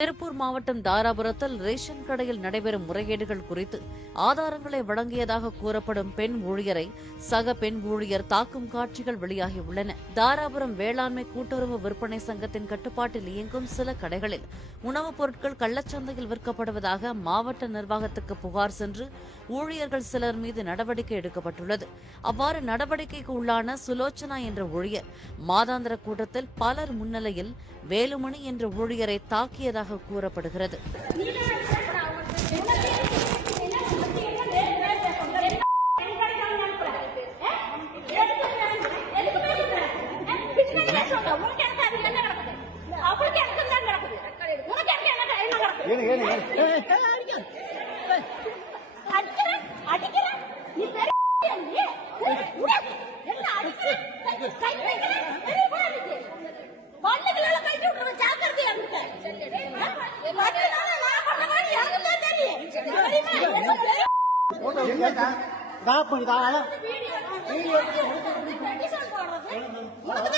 திருப்பூர் மாவட்டம் தாராபுரத்தில் ரேஷன் கடையில் நடைபெறும் முறைகேடுகள் குறித்து ஆதாரங்களை வழங்கியதாக கூறப்படும் பெண் ஊழியரை சக பெண் ஊழியர் தாக்கும் காட்சிகள் வெளியாகியுள்ளன. தாராபுரம் வேளாண்மை கூட்டுறவு விற்பனை சங்கத்தின் கட்டுப்பாட்டில் இயங்கும் சில கடைகளில் உணவுப் பொருட்கள் கள்ளச்சந்தையில் விற்கப்படுவதாக மாவட்ட நிர்வாகத்துக்கு புகார் சென்று ஊழியர்கள் சிலர் மீது நடவடிக்கை எடுக்கப்பட்டுள்ளது. அவ்வாறு நடவடிக்கைக்கு உள்ளான சுலோச்சனா என்ற ஊழியர் மாதாந்திர கூட்டத்தில் பலர் முன்னிலையில் வேலுமணி என்ற ஊழியரை தாக்கியதாக கூறப்படுகிறது. Gak